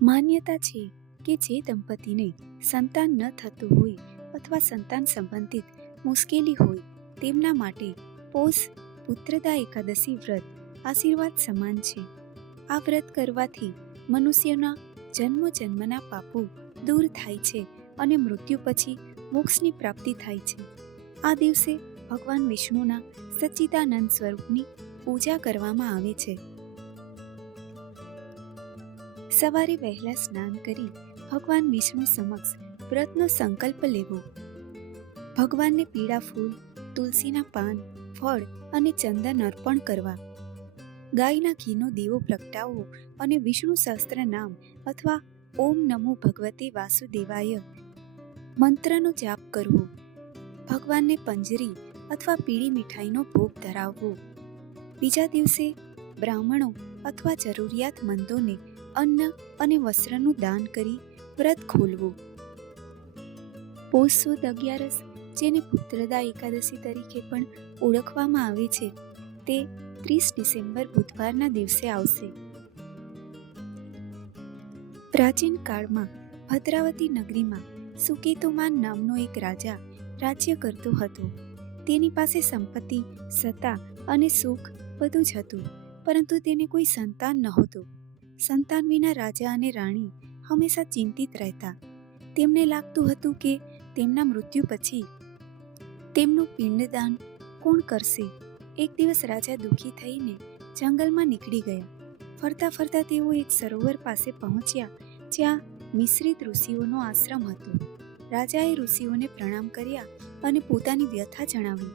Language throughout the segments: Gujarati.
માન્યતા છે કે જે દંપતીને સંતાન ન થતું હોય અથવા સંતાન સંબંધિત મુશ્કેલી હોય, તેમના માટે પોષ પુત્રદા એકાદશી વ્રત આશીર્વાદ સમાન છે. આ વ્રત કરવાથી મનુષ્યના જન્મ જન્મના પાપો દૂર થાય છે અને મૃત્યુ પછી મોક્ષની પ્રાપ્તિ થાય છે. આ દિવસે ભગવાન વિષ્ણુના સચ્ચિદાનંદ સ્વરૂપની પૂજા કરવામાં આવે છે. સવારે વહેલા સ્નાન કરી ભગવાન વિષ્ણુ સમક્ષ વ્રતનો સંકલ્પ લેવો. ભગવાનને પીળા ફૂલ, તુલસીના પાન, ફળ અને ચંદન અર્પણ કરવા. ગાયના ઘીનો દીવો પ્રગટાવવો અને વિષ્ણુ સહસ્ત્ર નામ અથવા ઓમ નમો ભગવતે વાસુદેવાય મંત્રનો જાપ કરવો. ભગવાનને પંજરી અથવા પીળી મીઠાઈનો ભોગ ધરાવવો. બીજા દિવસે બ્રાહ્મણો અથવા જરૂરિયાતમંદોને અન્ન અને વસ્ત્રનું દાન કરી વ્રત ખોલવું. પોષ સુદ અગિયારસ જેને પુત્રદા એકાદશી તરીકે પણ ઓળખવામાં આવે છે, તે ત્રીસ ડિસેમ્બર બુધવારના દિવસે આવશે. પ્રાચીન કાળમાં ભદ્રાવતી નગરીમાં સુકેતુમાન નામનો એક રાજા રાજ્ય કરતો હતો. તેની પાસે સંપત્તિ, સત્તા અને સુખ બધું જ હતું. પરંતુ તેને કોઈ સંતાન નહોતું. સંતાન વિના રાજા અને રાણી હંમેશા ચિંતિત રહેતા. તેમને લાગતું હતું કે તેમના મૃત્યુ પછી તેમનું પિંડદાન કોણ કરશે? એક દિવસ રાજા દુઃખી થઈને જંગલમાં નીકળી ગયા. ફરતા ફરતા તેઓ એક સરોવર પાસે પહોંચ્યા, જ્યાં મિશ્રિત ઋષિઓનો આશ્રમ હતો. રાજાએ ઋષિઓને પ્રણામ કર્યા અને પોતાની વ્યથા જણાવી.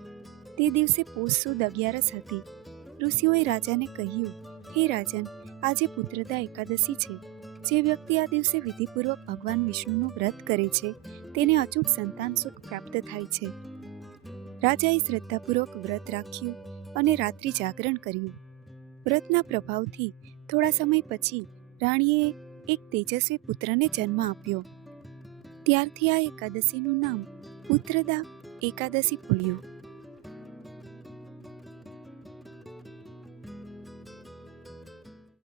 તે દિવસે પોષ સુદ અગિયારસ હતી. ઋષિઓએ રાજાને કહ્યું, હે રાજન, આજે પુત્રદા એકાદશી છે. જે વ્યક્તિ આ દિવસે વિધિપૂર્વક ભગવાન વિષ્ણુનું વ્રત કરે છે, તેને અચૂક સંતાન સુખ પ્રાપ્ત થાય છે. રાજાએ શ્રદ્ધાપૂર્વક વ્રત રાખ્યું અને રાત્રિ જાગરણ કર્યું. વ્રતના પ્રભાવથી થોડા સમય પછી રાણીએ એક તેજસ્વી પુત્રને જન્મ આપ્યો. ત્યારથી આ એકાદશીનું નામ પુત્રદા એકાદશી પડ્યું